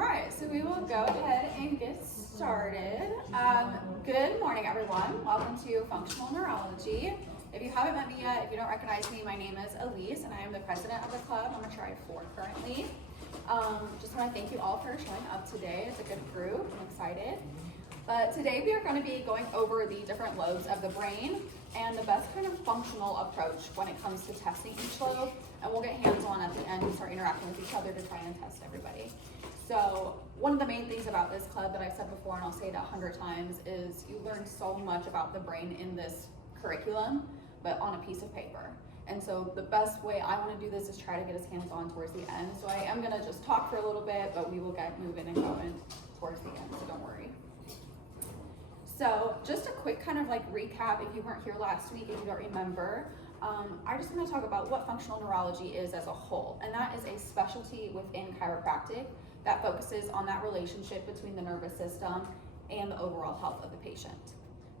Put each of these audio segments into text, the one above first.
right, so we will go ahead and get started. Good morning, everyone. Welcome to Functional Neurology. If you haven't met me yet, if you don't recognize me, my name is Elise, and I am the president of the club. I'm a Tri 4 currently. Just want to thank you all for showing up today. It's a good group. I'm excited. But today we are going to be going over the different lobes of the brain and the best kind of functional approach when it comes to testing each lobe. And we'll get hands-on at the end and start interacting with each other to try and test everybody. So one of the main things about this club that I've said before, and I'll say it 100 times, is you learn so much about the brain in this curriculum, but on a piece of paper. And so the best way I want to do this is try to get us hands-on towards the end. So I am going to just talk for a little bit, but we will get moving and going towards the end, so don't worry. So just a quick kind of like recap, if you weren't here last week, if you don't remember, I just want to talk about what functional neurology is as a whole. And that is a specialty within chiropractic that focuses on that relationship between the nervous system and the overall health of the patient.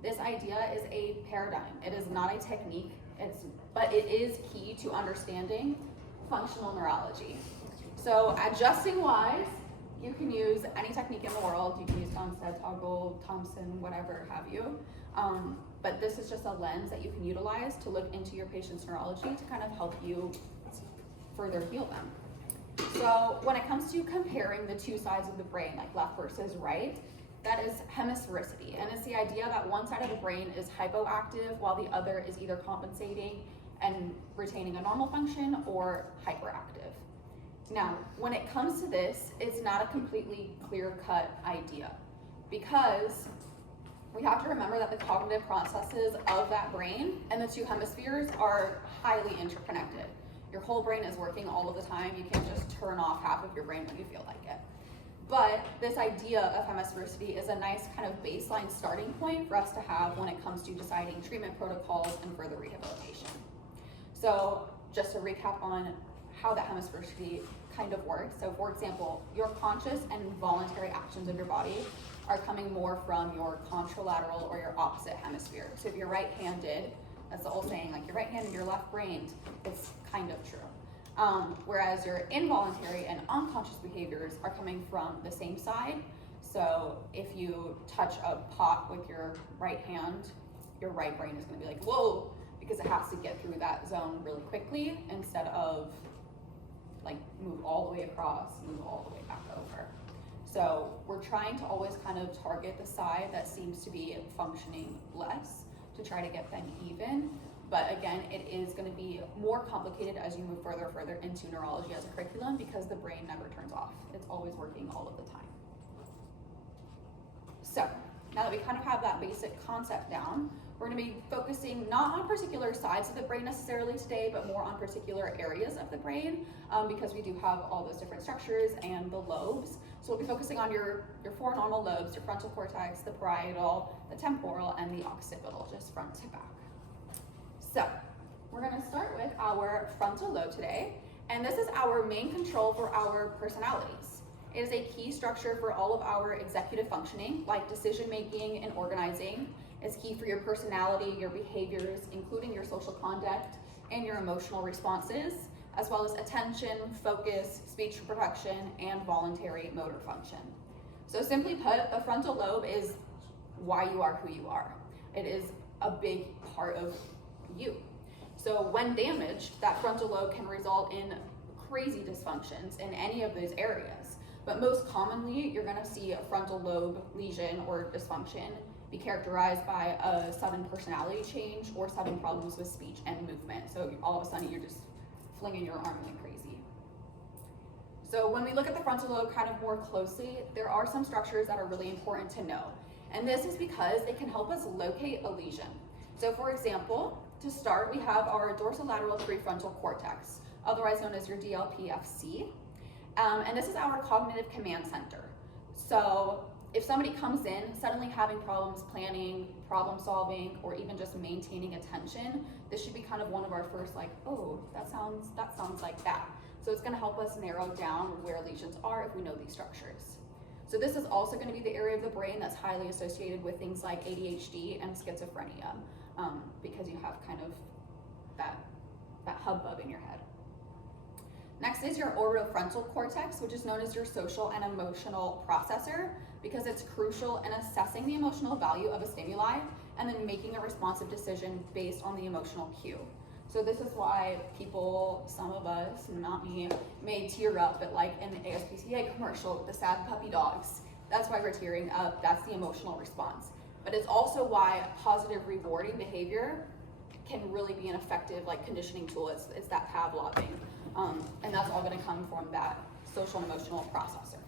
This idea is a paradigm. It is not a technique, but it is key to understanding functional neurology. So adjusting wise, you can use any technique in the world. You can use Dunstead, Toggle, Thompson, whatever have you. But this is just a lens that you can utilize to look into your patient's neurology to kind of help you further heal them. So when it comes to comparing the two sides of the brain, like left versus right, that is hemisphericity. And it's the idea that one side of the brain is hypoactive while the other is either compensating and retaining a normal function or hyperactive. Now, when it comes to this, it's not a completely clear-cut idea because we have to remember that the cognitive processes of that brain and the two hemispheres are highly interconnected. Your whole brain is working all of the time. You can't just turn off half of your brain when you feel like it. But this idea of hemisphericity is a nice kind of baseline starting point for us to have when it comes to deciding treatment protocols and further rehabilitation. So just to recap on how that hemisphericity kind of works. So for example, your conscious and voluntary actions of your body are coming more from your contralateral or your opposite hemisphere. So if you're right-handed, that's the old saying, like you're right-handed, you're left-brained, it's kind of true. Whereas your involuntary and unconscious behaviors are coming from the same side. So if you touch a pot with your right hand, your right brain is gonna be like, whoa, because it has to get through that zone really quickly instead of like move all the way across, move all the way back over. So we're trying to always kind of target the side that seems to be functioning less to try to get them even. But again, it is going to be more complicated as you move further into neurology as a curriculum because the brain never turns off. It's always working all of the time. So now that we kind of have that basic concept down, we're going to be focusing not on particular sides of the brain necessarily today, but more on particular areas of the brain because we do have all those different structures and the lobes. So we'll be focusing on your four normal lobes, your frontal cortex, the parietal, the temporal, and the occipital, just front to back. So we're going to start with our frontal lobe today, and this is our main control for our personalities. It is a key structure for all of our executive functioning, like decision making and organizing. It's key for your personality, your behaviors, including your social conduct and your emotional responses, as well as attention, focus, speech production, and voluntary motor function. So simply put, the frontal lobe is why you are who you are. It is a big part of you. So when damaged, that frontal lobe can result in crazy dysfunctions in any of those areas. But most commonly, you're going to see a frontal lobe lesion or dysfunction be characterized by a sudden personality change or sudden problems with speech and movement. So all of a sudden, you're just flinging your arm like crazy. So when we look at the frontal lobe kind of more closely, there are some structures that are really important to know. And this is because it can help us locate a lesion. So for example, to start, we have our dorsolateral prefrontal cortex, otherwise known as your DLPFC. And this is our cognitive command center. So if somebody comes in suddenly having problems planning, problem solving, or even just maintaining attention, this should be kind of one of our first like, oh, that sounds like that. So it's going to help us narrow down where lesions are if we know these structures. So this is also going to be the area of the brain that's highly associated with things like ADHD and schizophrenia, because you have kind of that hubbub in your head. Next is your orbitofrontal cortex, which is known as your social and emotional processor, because it's crucial in assessing the emotional value of a stimuli and then making a responsive decision based on the emotional cue. So this is why people, some of us, not me, may tear up at like an ASPCA commercial with the sad puppy dogs. That's why we're tearing up, that's the emotional response. But it's also why positive rewarding behavior can really be an effective like conditioning tool. It's that Pavloving. And that's all gonna come from that social and emotional processor.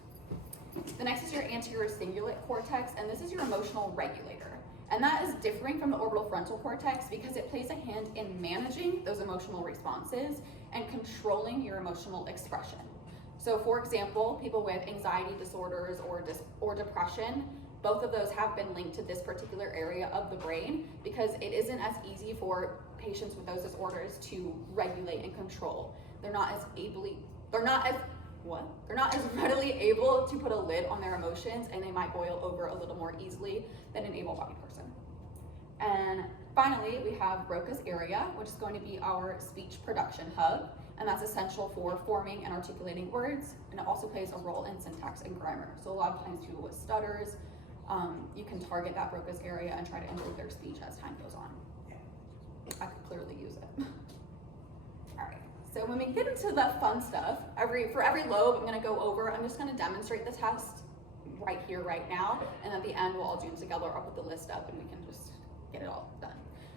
The next is your anterior cingulate cortex, and this is your emotional regulator. And that is differing from the orbitofrontal cortex because it plays a hand in managing those emotional responses and controlling your emotional expression. So for example, people with anxiety disorders or depression, both of those have been linked to this particular area of the brain because it isn't as easy for patients with those disorders to regulate and control. They're not as readily able to put a lid on their emotions, and they might boil over a little more easily than an able-bodied person. And finally, we have Broca's area, which is going to be our speech production hub, and that's essential for forming and articulating words, and it also plays a role in syntax and grammar. So a lot of times people with stutters, you can target that Broca's area and try to improve their speech as time goes on. I could clearly use it. All right, so when we get into the fun stuff, for every lobe I'm gonna go over, I'm just gonna demonstrate the test right here, right now, and at the end we'll all do them together. I'll put the list up and we can just get it all done.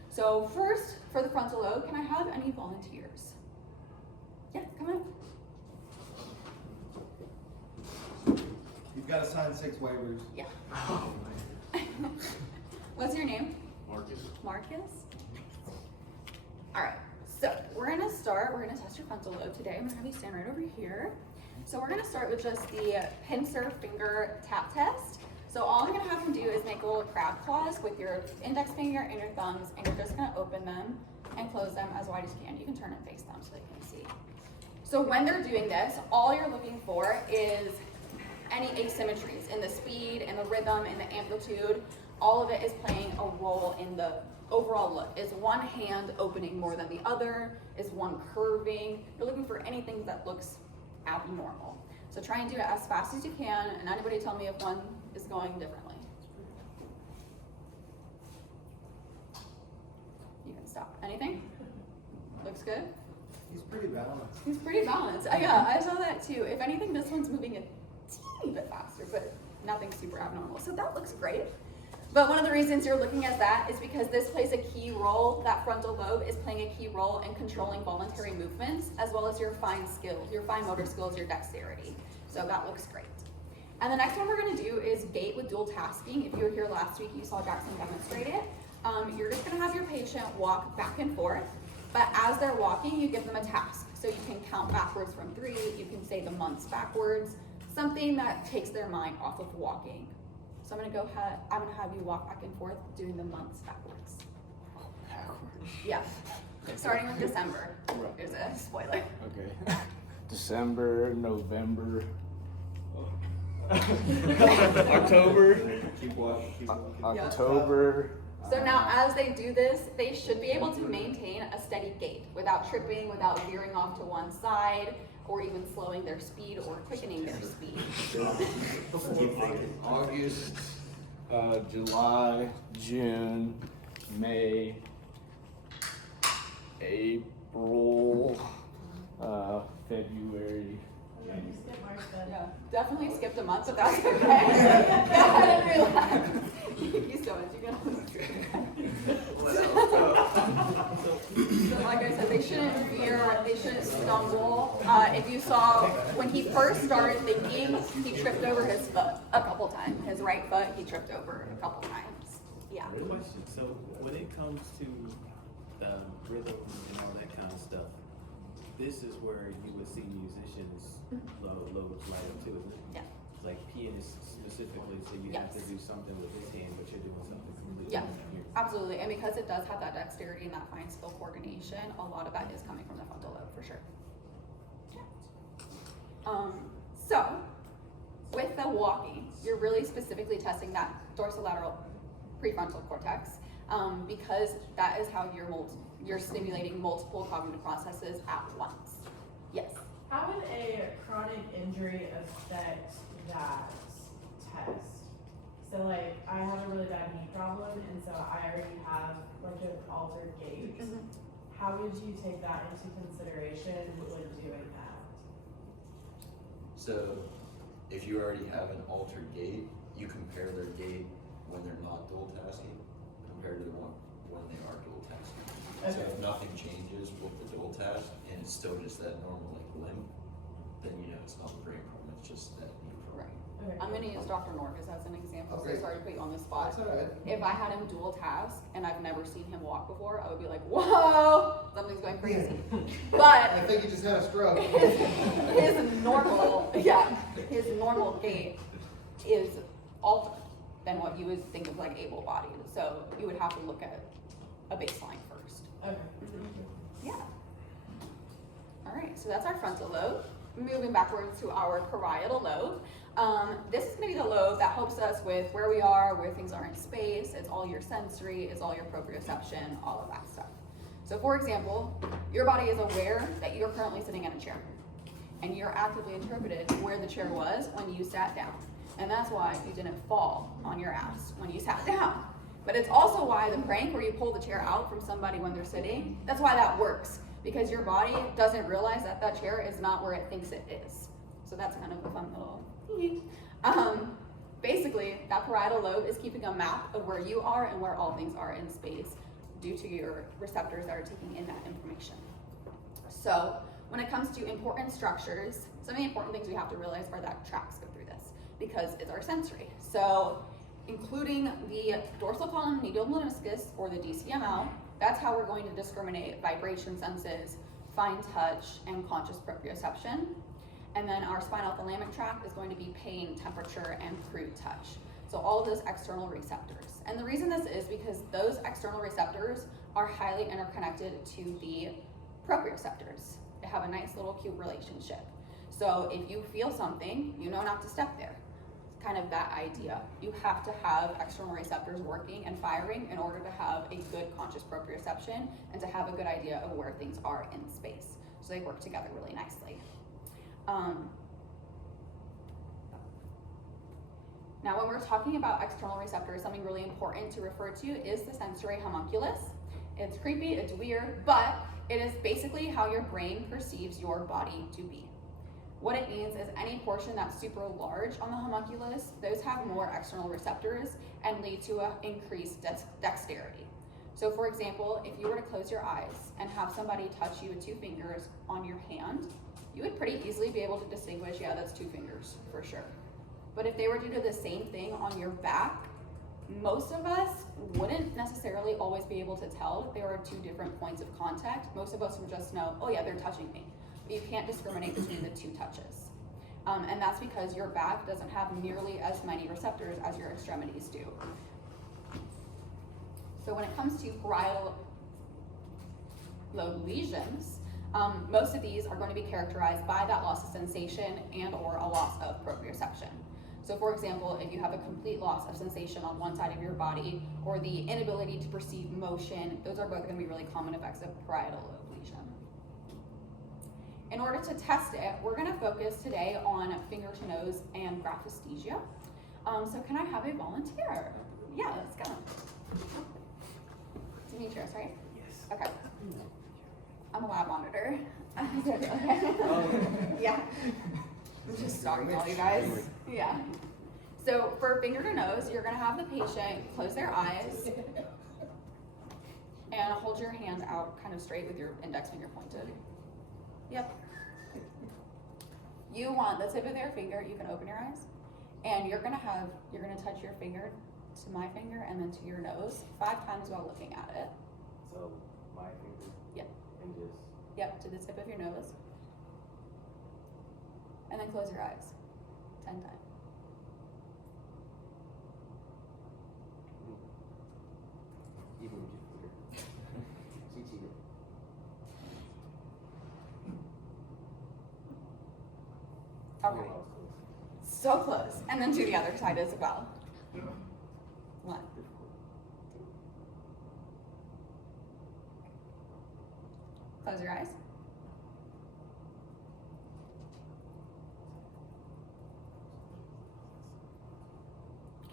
So first, for the frontal lobe, can I have any volunteers? Yeah, come on. You've got to sign 6 waivers. Yeah. What's your name? Marcus. Marcus? All right, so we're gonna test your frontal lobe today. I'm gonna have you stand right over here. So we're gonna start with just the pincer finger tap test. So all I'm gonna have you do is make a little crab claws with your index finger and your thumbs, and you're just gonna open them and close them as wide as you can. You can turn and face them so they can see. So when they're doing this, all you're looking for is any asymmetries in the speed, in the rhythm, in the amplitude. All of it is playing a role in the overall look. Is one hand opening more than the other? Is one curving? You're looking for anything that looks abnormal. So try and do it as fast as you can, and anybody tell me if one is going differently. You can stop. Anything? Looks good? He's pretty balanced. He's pretty balanced. Yeah, I saw that too. If anything, this one's moving a teeny bit faster, but nothing super abnormal. So that looks great. But one of the reasons you're looking at that is because this plays a key role, that frontal lobe is playing a key role in controlling voluntary movements, as well as your fine skills, your fine motor skills, your dexterity. So that looks great. And the next one we're gonna do is gait with dual tasking. If you were here last week, you saw Jackson demonstrate it. You're just gonna have your patient walk back and forth, but as they're walking, you give them a task. So you can count backwards from 3, you can say the months backwards, something that takes their mind off of walking. So I'm gonna have you walk back and forth doing the months backwards. Backwards. Yeah, starting with December. There's a spoiler. Okay. December, November, October. Keep walking. October. So now as they do this, they should be able to maintain a steady gait without tripping, without veering off to one side, or even slowing their speed or quickening their speed. August, July, June, May, April, February. Yeah, definitely skipped a month, but that's okay. I didn't realize. You so much, you So like I said, they shouldn't veer, they shouldn't stumble. If you saw, when he first started thinking, he tripped over his foot a couple times. His right foot, he tripped over a couple times. Yeah. Question. So when it comes to rhythm and all that kind of stuff, this is where you would see musicians lobes light up too, isn't it? Yeah. Like pianists specifically, so you have to do something with this hand, but you're doing something completely Yeah, different here. absolutely. And because it does have that dexterity and that fine skill coordination, a lot of that is coming from the frontal lobe for sure. So with the walking, you're really specifically testing that dorsolateral prefrontal cortex because that is how you're stimulating multiple cognitive processes at once. Yes. How would a chronic injury affect that test? So like, I have a really bad knee problem, and so I already have like an altered gait. How would you take that into consideration when doing that? So, if you already have an altered gait, you compare their gait when they're not dual tasking compared to the one when they are dual tasking. So Okay. if nothing changes with the dual task and it's still just that normal like limb, then you know it's not a brain problem, it's just that knee problem. Right. Okay. I'm gonna use Dr. Norcus as an example, so Okay. sorry to put you on the spot. That's all right. If I had him dual task and I've never seen him walk before, I would be like, whoa, something's going crazy. But I think he just had a stroke. his normal, his normal gait is altered than what you would think of like able-bodied. So you would have to look at a baseline first. Okay. Yeah. All right, so that's our frontal lobe. Moving backwards to our parietal lobe. This is gonna be the lobe that helps us with where we are, where things are in space. It's all your sensory, it's all your proprioception, all of that stuff. So for example, your body is aware that you're currently sitting in a chair, and you're actively interpreted where the chair was when you sat down. And that's why you didn't fall on your ass when you sat down. But it's also why the prank where you pull the chair out from somebody when they're sitting, that's why that works. Because your body doesn't realize that that chair is not where it thinks it is. So that's kind of a fun little basically, that parietal lobe is keeping a map of where you are and where all things are in space due to your receptors that are taking in that information. So when it comes to important structures, some of the important things we have to realize are that tracks go through this because it's our sensory. So including the dorsal column medial meniscus, or the DCML, that's how we're going to discriminate vibration senses, fine touch, and conscious proprioception. And then our spinal thalamic tract is going to be pain, temperature, and crude touch. So all of those external receptors. And the reason this is because those external receptors are highly interconnected to the proprioceptors. They have a nice little cute relationship. So if you feel something, you know not to step there. It's kind of that idea. You have to have external receptors working and firing in order to have a good conscious proprioception and to have a good idea of where things are in space. So they work together really nicely. Now, when we're talking about external receptors, something really important to refer to is the sensory homunculus. It's creepy, it's weird, but it is basically how your brain perceives your body to be. What it means is any portion that's super large on the homunculus, those have more external receptors and lead to an increased dexterity. So for example, if you were to close your eyes and have somebody touch you with 2 fingers on your hand, you would pretty easily be able to distinguish, yeah, that's 2 fingers for sure. But if they were to do the same thing on your back, most of us wouldn't necessarily always be able to tell that there are 2 different points of contact. Most of us would just know, oh yeah, they're touching me. But you can't discriminate between the 2 touches. And that's because your back doesn't have nearly as many receptors as your extremities do. So when it comes to parietal lobe lesions, most of these are going to be characterized by that loss of sensation and or a loss of proprioception. So for example, if you have a complete loss of sensation on one side of your body or the inability to perceive motion, those are both going to be really common effects of parietal lobe lesion. In order to test it, we're going to focus today on finger to nose and graphesthesia. So can I have a volunteer? Yeah, let's go. Demetrius, right? Yes. Okay. I'm a lab monitor. Yeah. I'm just stalking all you guys. Yeah. So for finger to nose, you're gonna have the patient close their eyes and hold your hand out kind of straight with your index finger pointed. Yep. You want the tip of their finger, you can open your eyes, and you're gonna touch your finger to my finger and then to your nose 5 times while looking at it. So my finger. Yep. And just. Yep, to the tip of your nose. And then close your eyes 10 times. Even with your finger. She cheated. Okay. Oh, I was close. So close. And then to the other side as well. 1. Close your eyes.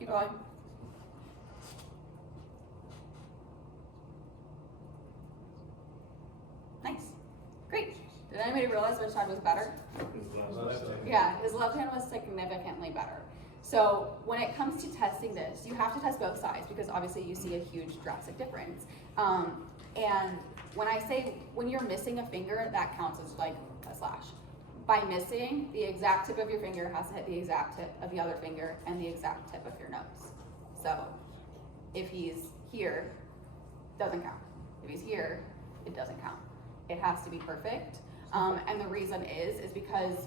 Keep going. Nice. Great. Did anybody realize which side was better? Yeah, his left hand was significantly better. So when it comes to testing this, you have to test both sides because obviously you see a huge drastic difference. And when I say when you're missing a finger, that counts as like a slash. By missing, the exact tip of your finger has to hit the exact tip of the other finger and the exact tip of your nose. So if he's here, doesn't count. If he's here, it doesn't count. It has to be perfect. And the reason is because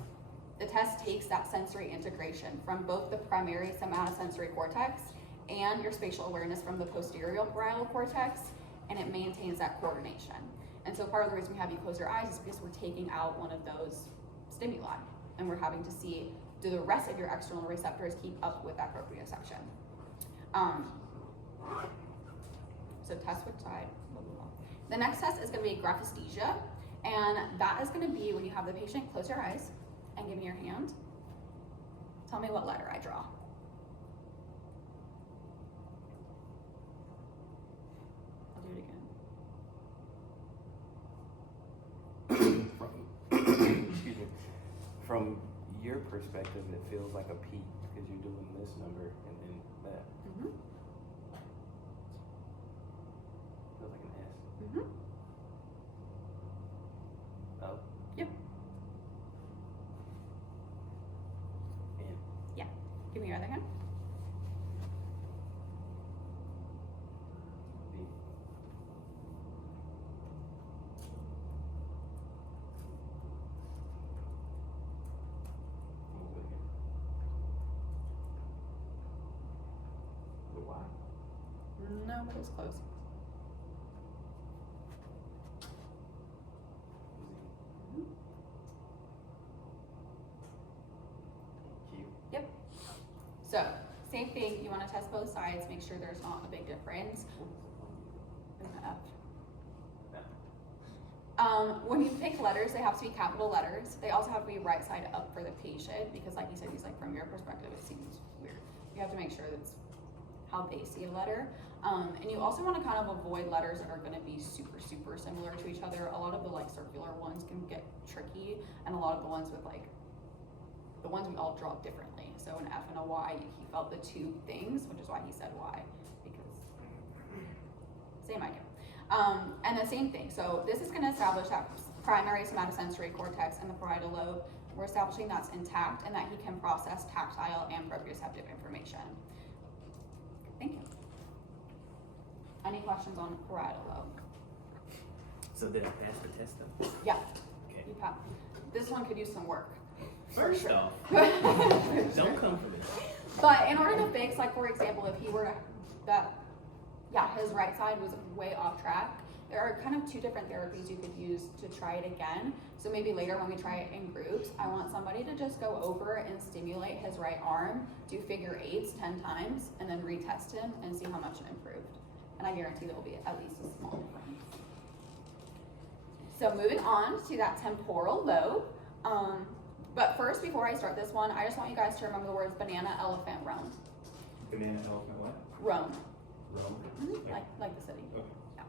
the test takes that sensory integration from both the primary somatosensory cortex and your spatial awareness from the posterior parietal cortex, and it maintains that coordination. And so part of the reason we have you close your eyes is because we're taking out one of those stimuli, and we're having to see, do the rest of your external receptors keep up with that proprioception? So test which side. The next test is going to be graphesthesia, and that is going to be when you have the patient close your eyes and give me your hand. Tell me what letter I draw. I'll do it again. Excuse me. From your perspective, it feels like a P because you're doing this number and then that. Mm-hmm. Feels like an S. Mm-hmm. Oh. Yep. N. Yeah. Give me your other hand. V. Move it again. The Y. No, but it's close. Z. Q. Yep. So, same thing, you wanna test both sides, make sure there's not a big difference. There's an F. When you pick letters, they have to be capital letters. They also have to be right side up for the patient, because like you said, he's like, from your perspective, it seems weird. You have to make sure that's how they see a letter. And you also wanna kind of avoid letters that are gonna be super, super similar to each other. A lot of the like circular ones can get tricky, and a lot of the ones with like, the ones we all draw differently. So an F and a Y, he felt the two things, which is why he said Y, because same idea. And the same thing, so this is gonna establish that primary somatosensory cortex and the parietal lobe. We're establishing that's intact and that he can process tactile and proprioceptive information. Thank you. Any questions on parietal lobe? So did I pass the test though? Yeah, Okay. you have. This one could use some work. First sure. off, For sure. don't come for me. But in order to fix, like for example, if he were to, his right side was way off track, there are kind of two different therapies you could use to try it again. So maybe later when we try it in groups, I want somebody to just go over and stimulate his right arm, do figure eights 10 times, and then retest him and see how much it improved. And I guarantee there will be at least a small difference. So moving on to that temporal lobe. But first, before I start this one, I just want you guys to remember the words banana, elephant, roan. Banana, elephant, what? Roan. Rome? Like the city. Okay. Yeah.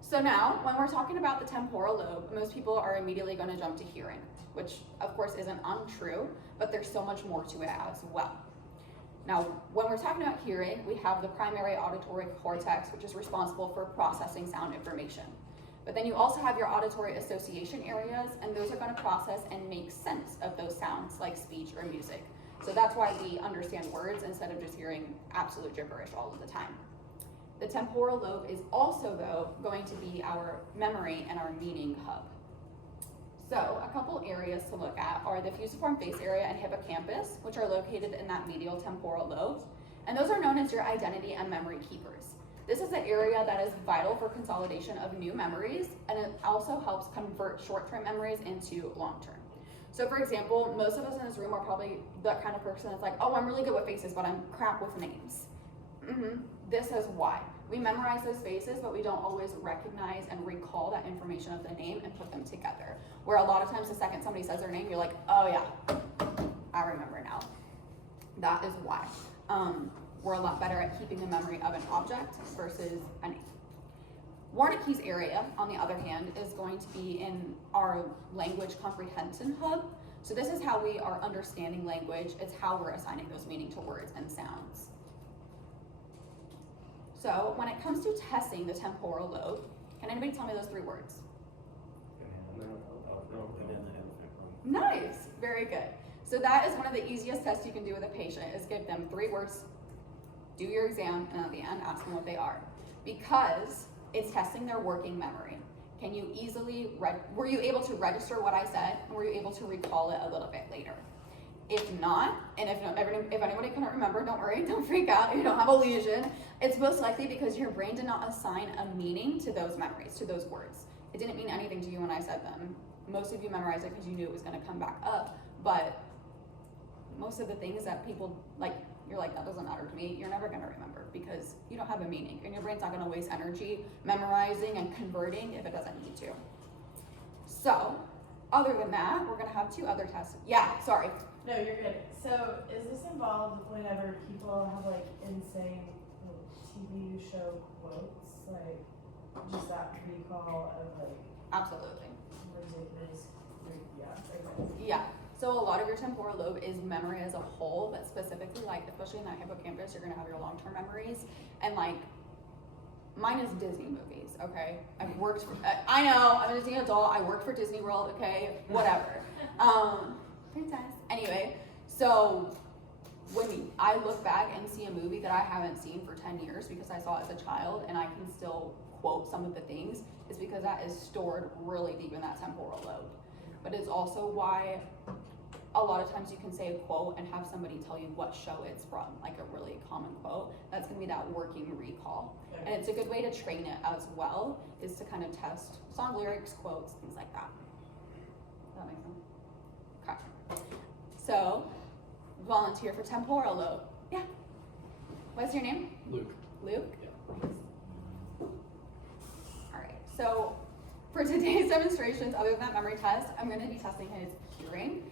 So now, when we're talking about the temporal lobe, most people are immediately going to jump to hearing, which of course isn't untrue, but there's so much more to it as well. Now, when we're talking about hearing, we have the primary auditory cortex, which is responsible for processing sound information. But then you also have your auditory association areas, and those are going to process and make sense of those sounds like speech or music. So that's why we understand words instead of just hearing absolute gibberish all of the time. The temporal lobe is also, though, going to be our memory and our meaning hub. So a couple areas to look at are the fusiform face area and hippocampus, which are located in that medial temporal lobe. And those are known as your identity and memory keepers. This is the area that is vital for consolidation of new memories, and it also helps convert short-term memories into long-term. So for example, most of us in this room are probably that kind of person that's like, oh, I'm really good with faces, but I'm crap with names. This is why. We memorize those faces, but we don't always recognize and recall that information of the name and put them together. Where a lot of times the second somebody says their name, you're like, oh yeah, I remember now. That is why. we're a lot better at keeping the memory of an object versus a name. Warnicki's area, on the other hand, is going to be in our language comprehension hub. So this is how we are understanding language. It's how we're assigning those meaning to words and sounds. So when it comes to testing the temporal lobe, can anybody tell me those 3 words? Banana, elephant, wrong. Nice, very good. So that is one of the easiest tests you can do with a patient, is give them 3 words, do your exam, and at the end ask them what they are. Because it's testing their working memory. Can you easily, were you able to register what I said, and were you able to recall it a little bit later? If not, and if anybody couldn't remember, don't worry, don't freak out, you don't have a lesion. It's most likely because your brain did not assign a meaning to those memories, to those words. It didn't mean anything to you when I said them. Most of you memorized it because you knew it was gonna come back up, but most of the things that people, like, you're like, that doesn't matter to me, you're never gonna remember because you don't have a meaning, and your brain's not gonna waste energy memorizing and converting if it doesn't need to. So, other than that, we're gonna have 2 other tests. Yeah, sorry. No, you're good. So is this involved whenever people have like insane TV show quotes, like just that recall of like Absolutely. ridiculous, yeah, okay. Yeah. So a lot of your temporal lobe is memory as a whole, but specifically, like, especially in that hippocampus, you're gonna have your long-term memories, and like, mine is Disney movies, okay? I've worked for, I know, I'm a Disney adult, I worked for Disney World, okay? Whatever. Princess. Anyway, so when I look back and see a movie that I haven't seen for 10 years because I saw it as a child and I can still quote some of the things, is because that is stored really deep in that temporal lobe. But it's also why a lot of times you can say a quote and have somebody tell you what show it's from, like a really common quote. That's gonna be that working recall. And it's a good way to train it as well, is to kind of test song lyrics, quotes, things like that. Does that make sense? Okay. So, volunteer for temporal lobe. Yeah. What's your name? Luke. Luke? All right, so for today's demonstrations, other than that memory test, I'm gonna be testing his hearing.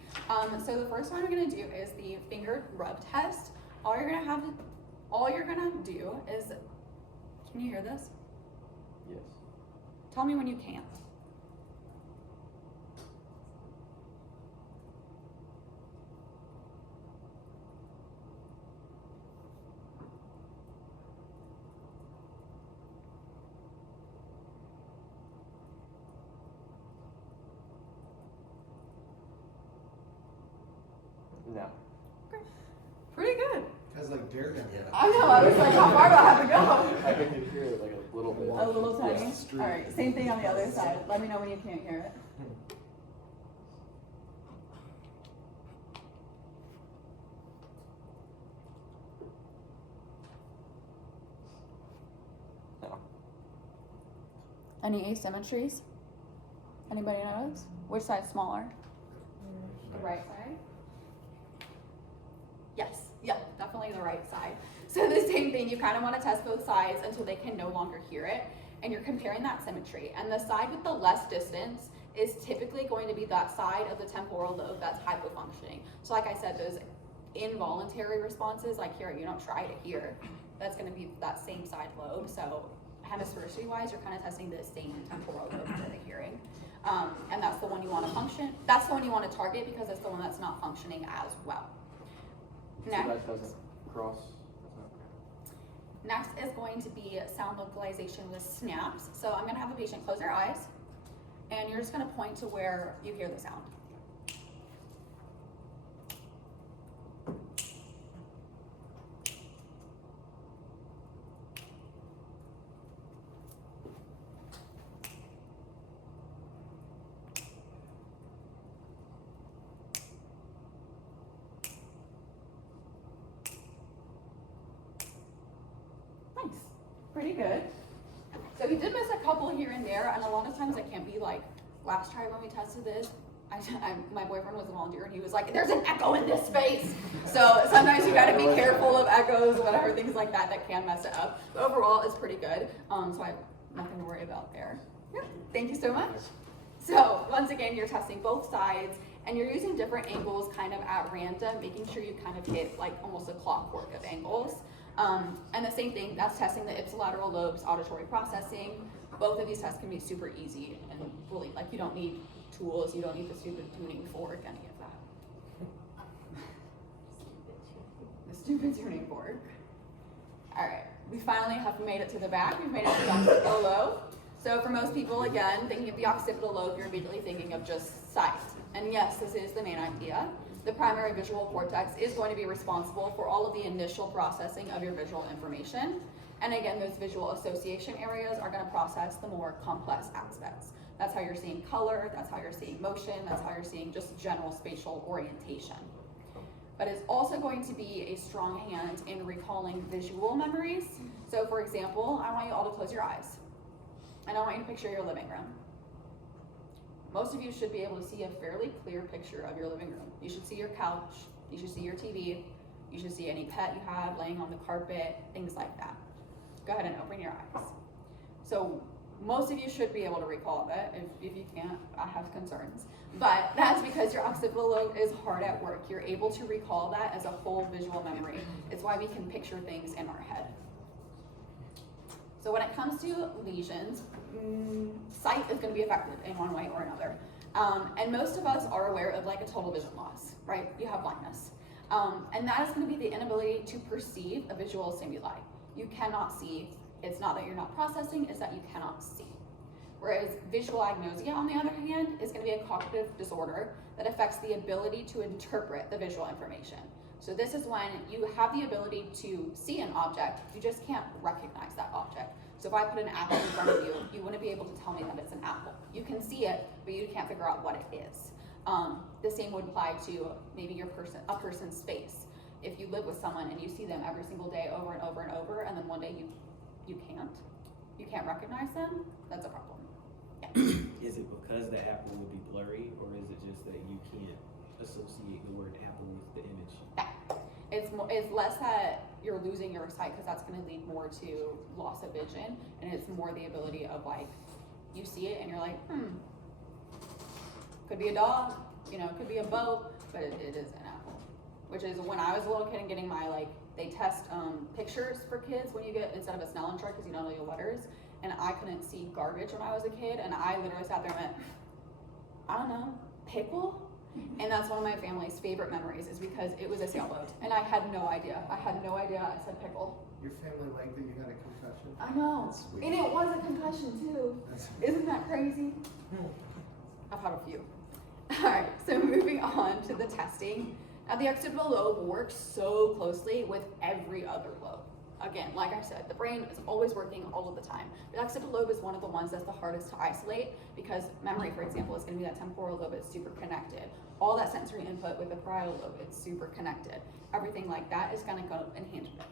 So the first one I'm gonna do is the finger rub test. All you're gonna do is, can you hear this? Yes. Tell me when you can't. No. Pretty good. Cause like Daredevil. Yeah. I know, I was like, how far do I have to go? I can hear it like a little bit. A little tiny? Yeah. All right, same thing on the other side. Let me know when you can't hear it. No. Any asymmetries? Anybody notice? Which side's smaller? The right side? Yes, yep, definitely the right side. So the same thing, you kind of want to test both sides until they can no longer hear it, and you're comparing that symmetry. And the side with the less distance is typically going to be that side of the temporal lobe that's hypofunctioning. So like I said, those involuntary responses, like here, you don't try to hear, that's going to be that same side lobe. So hemisphericity wise, you're kind of testing the same temporal lobe for the hearing. And that's the one you want to that's the one you want to target because it's the one that's not functioning as well. So Next. that doesn't cross. Next is going to be sound localization with snaps. So I'm going to have the patient close their eyes, and you're just going to point to where you hear the sound. Nice, pretty good. So he did miss a couple here and there, and a lot of times it can't be like, last try when we tested this, my boyfriend was a volunteer and he was like, there's an echo in this space. So sometimes you gotta be careful of echoes, whatever, things like that can mess it up. But overall, it's pretty good. So I have nothing to worry about there. Yep, thank you so much. So once again, you're testing both sides and you're using different angles kind of at random, making sure you kind of hit like almost a clockwork of angles. And the same thing, that's testing the ipsilateral lobes, auditory processing. Both of these tests can be super easy and really, like, you don't need tools, you don't need the stupid tuning fork, any of that. The stupid tuning fork. All right, we finally have made it to the back. We've made it to the occipital lobe. So for most people, again, thinking of the occipital lobe, you're immediately thinking of just sight. And yes, this is the main idea. The primary visual cortex is going to be responsible for all of the initial processing of your visual information. And again, those visual association areas are going to process the more complex aspects. That's how you're seeing color, that's how you're seeing motion, that's how you're seeing just general spatial orientation. But it's also going to be a strong hand in recalling visual memories. So for example, I want you all to close your eyes. And I want you to picture your living room. Most of you should be able to see a fairly clear picture of your living room. You should see your couch, you should see your TV, you should see any pet you have laying on the carpet, things like that. Go ahead and open your eyes. So most of you should be able to recall that. If you can't, I have concerns. But that's because your occipital lobe is hard at work. You're able to recall that as a whole visual memory. It's why we can picture things in our head. So when it comes to lesions, sight is going to be affected in one way or another. And most of us are aware of like a total vision loss, right? You have blindness. And that is going to be the inability to perceive a visual stimuli. You cannot see. It's not that you're not processing, it's that you cannot see. Whereas visual agnosia, on the other hand, is going to be a cognitive disorder that affects the ability to interpret the visual information. So this is when you have the ability to see an object, you just can't recognize that object. So if I put an apple in front of you, you wouldn't be able to tell me that it's an apple. You can see it, but you can't figure out what it is. The same would apply to maybe a person's face. If you live with someone and you see them every single day over and over and over, and then one day you can't recognize them, that's a problem. Yeah. Is it because the apple will be blurry, or is it just that you can't associate the word apple with the image? It's less that you're losing your sight, because that's going to lead more to loss of vision, and it's more the ability of like, you see it and you're like, could be a dog, could be a boat, but it is an apple. Which is when I was a little kid and getting my they test pictures for kids when you get, instead of a Snellen chart, because you don't know your letters, and I couldn't see garbage when I was a kid, and I literally sat there and went, I don't know, pickle? And that's one of my family's favorite memories, is because it was a sailboat, and I had no idea. I said pickle. Your family liked that you had a concussion? I know. That's sweet. And it was a concussion too. Isn't that crazy? I've had a few. All right, so moving on to the testing. Now the occipital lobe works so closely with every other lobe. Again, like I said, the brain is always working all of the time. The occipital lobe is one of the ones that's the hardest to isolate, because memory, for example, is going to be that temporal lobe. It's super connected. All that sensory input with the parietal lobe, it's super connected. Everything like that is going to go in hand in hand.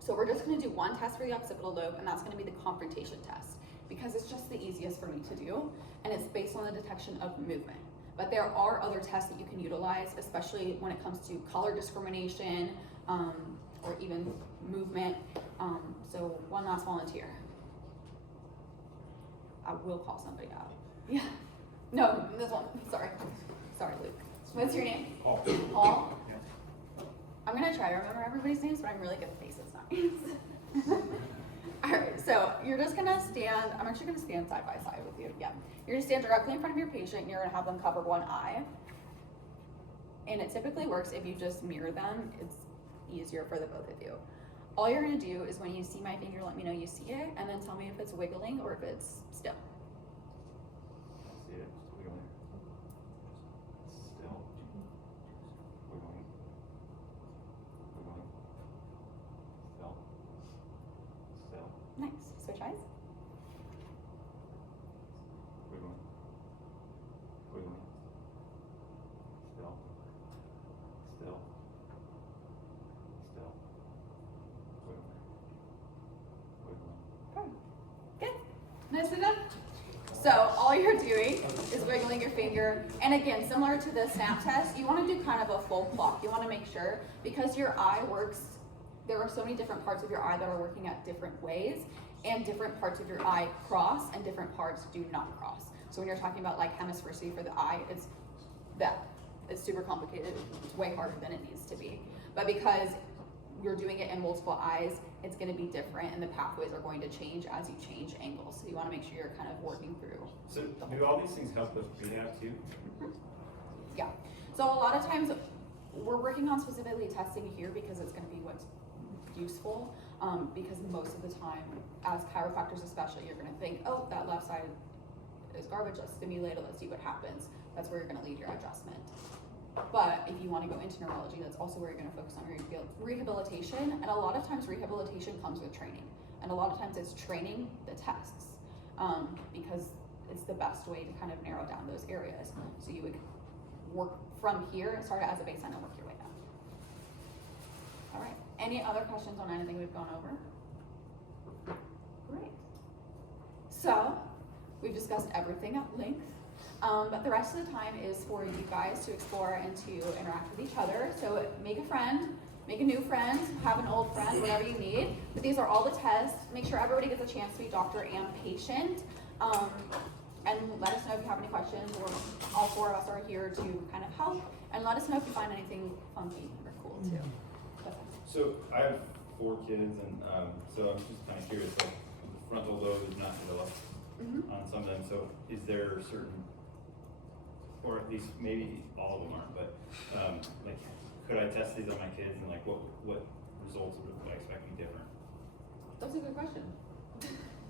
So we're just going to do one test for the occipital lobe, and that's going to be the confrontation test, because it's just the easiest for me to do, and it's based on the detection of movement. But there are other tests that you can utilize, especially when it comes to color discrimination, or even movement. So one last volunteer. I will call somebody out. Yeah. No, this one. Sorry, Luke. What's your name? Paul. Paul? I'm gonna try to remember everybody's names, but I'm really good at faces, not names. All right, so you're just gonna stand, I'm actually gonna stand side by side with you, yeah. You're gonna stand directly in front of your patient, and you're gonna have them cover one eye. And it typically works if you just mirror them. It's easier for the both of you. All you're gonna do is when you see my finger, let me know you see it, and then tell me if it's wiggling or if it's still. See it, it's wiggling. Still. Wiggling. Wiggling. Still. Still. Nice, switch eyes. Wiggling. Wiggling. Still. Still. Still. Wiggling. Wiggling. Good, nicely done. So all you're doing is wiggling your finger, and again, similar to the snap test, you want to do kind of a full clock. You want to make sure, because your eye works, there are so many different parts of your eye that are working at different ways, and different parts of your eye cross and different parts do not cross. So when you're talking about like hemisphericity for the eye, it's super complicated. It's way harder than it needs to be. But because you're doing it in multiple eyes, it's gonna be different and the pathways are going to change as you change angles. So you wanna make sure you're kind of working through. So do all these things help with rehab too? Yeah. So a lot of times we're working on specifically testing here because it's gonna be what's useful. Because most of the time, as chiropractors especially, you're gonna think, oh, that left side is garbage, let's stimulate it, let's see what happens. That's where you're gonna lead your adjustment. But if you wanna go into neurology, that's also where you're gonna focus on rehabilitation. And a lot of times rehabilitation comes with training. And a lot of times it's training the tests, because it's the best way to kind of narrow down those areas. So you would work from here and start it as a baseline and work your way up. All right, any other questions on anything we've gone over? Great. So, we've discussed everything at length, but the rest of the time is for you guys to explore and to interact with each other. So make a friend, make a new friend, have an old friend, whatever you need. But these are all the tests. Make sure everybody gets a chance to be doctor and patient. And let us know if you have any questions, or all four of us are here to kind of help. And let us know if you find anything funky or cool too. So I have 4 kids, and so I'm just kind of curious. Like, the frontal lobe is not developed on some of them. So is there certain, or at least maybe all of them aren't, but like, could I test these on my kids, and like, what results would I expect to be different? That's a good question.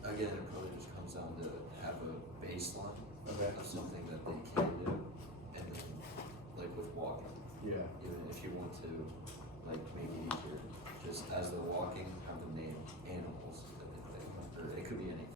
Again, it probably just comes down to have a baseline Okay. of something that they can do, and then, like with walking, Yeah. even if you want to, like, make it easier, just as they're walking, have them name animals that they play with, or it could be anything.